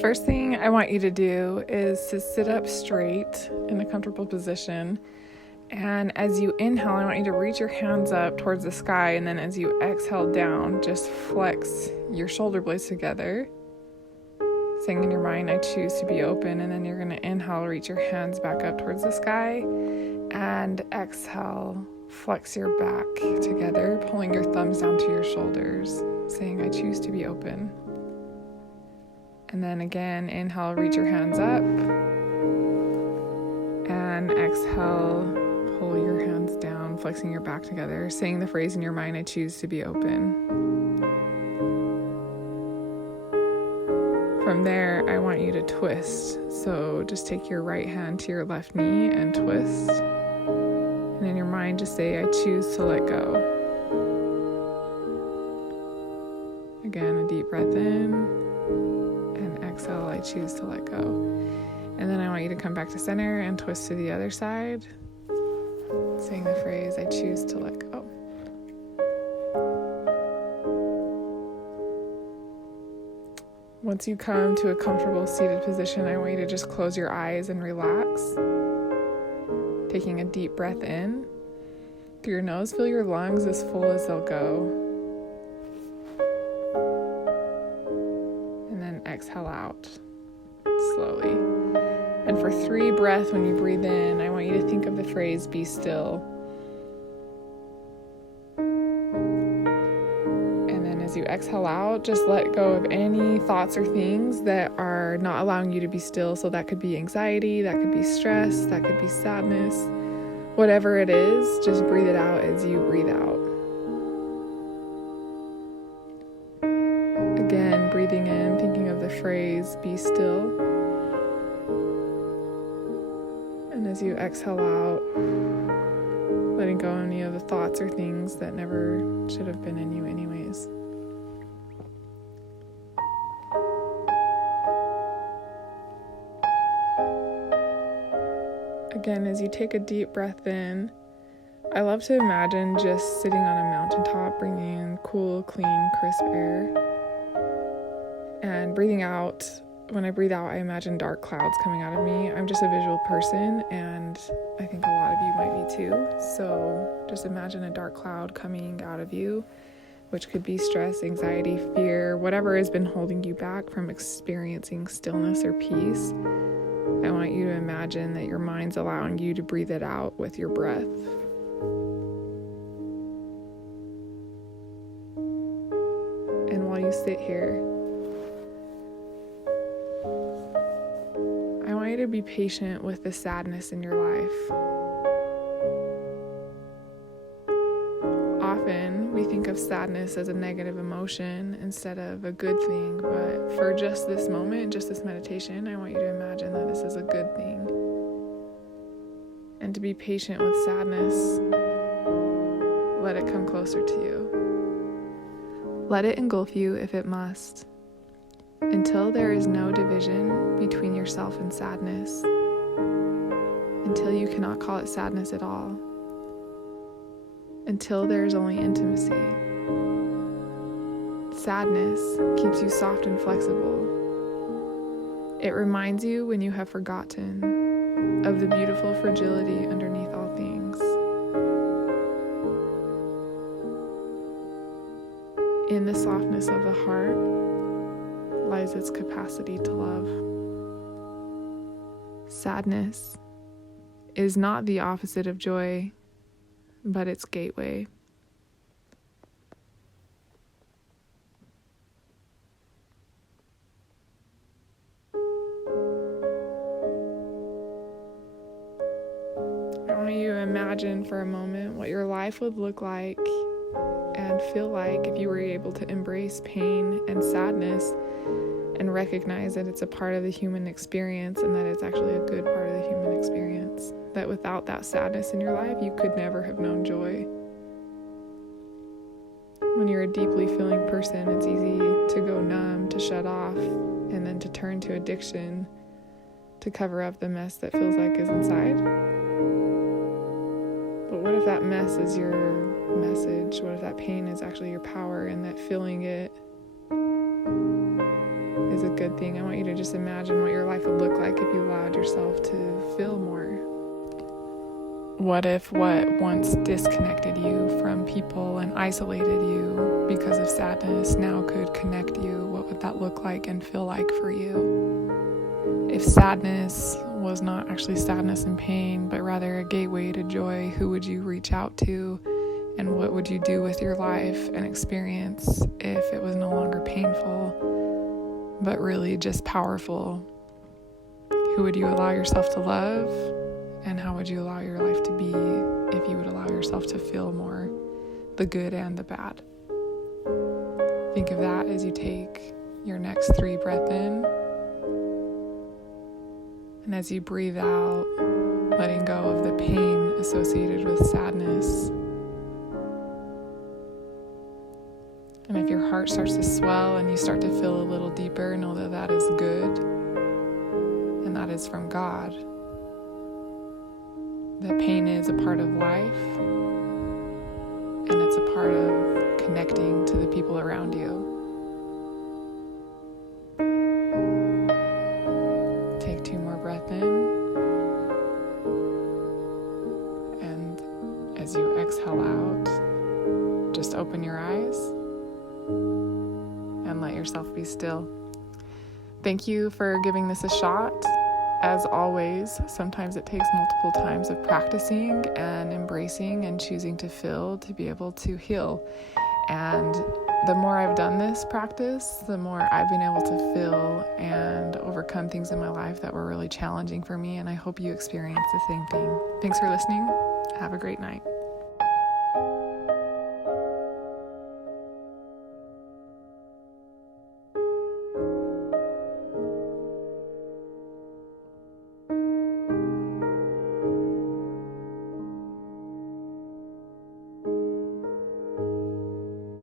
First thing I want you to do is to sit up straight in a comfortable position. And as you inhale, I want you to reach your hands up towards the sky. And then as you exhale down, just flex your shoulder blades together. Saying in your mind, I choose to be open. And then you're going to inhale, reach your hands back up towards the sky. And exhale, flex your back together, pulling your thumbs down to your shoulders. Saying, I choose to be open. And then again, inhale, reach your hands up. And exhale, pull your hands down, flexing your back together, saying the phrase in your mind, I choose to be open. From there, I want you to twist. So just take your right hand to your left knee and twist. And in your mind, just say, I choose to let go. Again, a deep breath in. Exhale, I choose to let go. And then I want you to come back to center and twist to the other side, saying the phrase, I choose to let go. Once you come to a comfortable seated position, I want you to just close your eyes and relax. Taking a deep breath in. Through your nose, feel your lungs as full as they'll go. Exhale out slowly. And for 3 breaths, when you breathe in, I want you to think of the phrase, be still. And then as you exhale out, just let go of any thoughts or things that are not allowing you to be still. So that could be anxiety, that could be stress, that could be sadness. Whatever it is, just breathe it out as you breathe out. Again, breathing in, thinking of the phrase, be still. And as you exhale out, letting go of any of the thoughts or things that never should have been in you anyways. Again, as you take a deep breath in, I love to imagine just sitting on a mountaintop, bringing in cool, clean, crisp air. And breathing out, when I breathe out, I imagine dark clouds coming out of me. I'm just a visual person, and I think a lot of you might be too. So just imagine a dark cloud coming out of you, which could be stress, anxiety, fear, whatever has been holding you back from experiencing stillness or peace. I want you to imagine that your mind's allowing you to breathe it out with your breath. And while you sit here, I want you to be patient with the sadness in your life. Often we think of sadness as a negative emotion instead of a good thing, but for just this moment, just this meditation, I want you to imagine that this is a good thing. And to be patient with sadness, let it come closer to you. Let it engulf you if it must. Until there is no division between yourself and sadness, until you cannot call it sadness at all, until there is only intimacy. Sadness keeps you soft and flexible. It reminds you when you have forgotten of the beautiful fragility underneath all things. In the softness of the heart lies its capacity to love. Sadness is not the opposite of joy, but its gateway. I want you to imagine for a moment what your life would look like and feel like if you were able to embrace pain and sadness and recognize that it's a part of the human experience and that it's actually a good part of the human experience. That without that sadness in your life, you could never have known joy. When you're a deeply feeling person, it's easy to go numb, to shut off, and then to turn to addiction to cover up the mess that feels like is inside. But what if that mess is your message? What if that pain is actually your power, and that feeling it is a good thing. I want you to just imagine what your life would look like if you allowed yourself to feel more. What if what once disconnected you from people and isolated you because of sadness now could connect you? What would that look like and feel like for you? If sadness was not actually sadness and pain, but rather a gateway to joy, who would you reach out to? And what would you do with your life and experience if it was no longer painful, but really just powerful? Who would you allow yourself to love? And how would you allow your life to be if you would allow yourself to feel more, the good and the bad? Think of that as you take your next 3 breaths in. And as you breathe out, letting go of the pain associated with sadness. And if your heart starts to swell and you start to feel a little deeper, know that that is good. And that is from God. That pain is a part of life, and it's a part of connecting to the people around you. Take 2 more breaths in, and as you exhale out, just open your eyes and let yourself be still. Thank you for giving this a shot. As always, sometimes it takes multiple times of practicing and embracing and choosing to feel to be able to heal. And the more I've done this practice, the more I've been able to feel and overcome things in my life that were really challenging for me. And I hope you experience the same thing. Thanks for listening. Have a great night.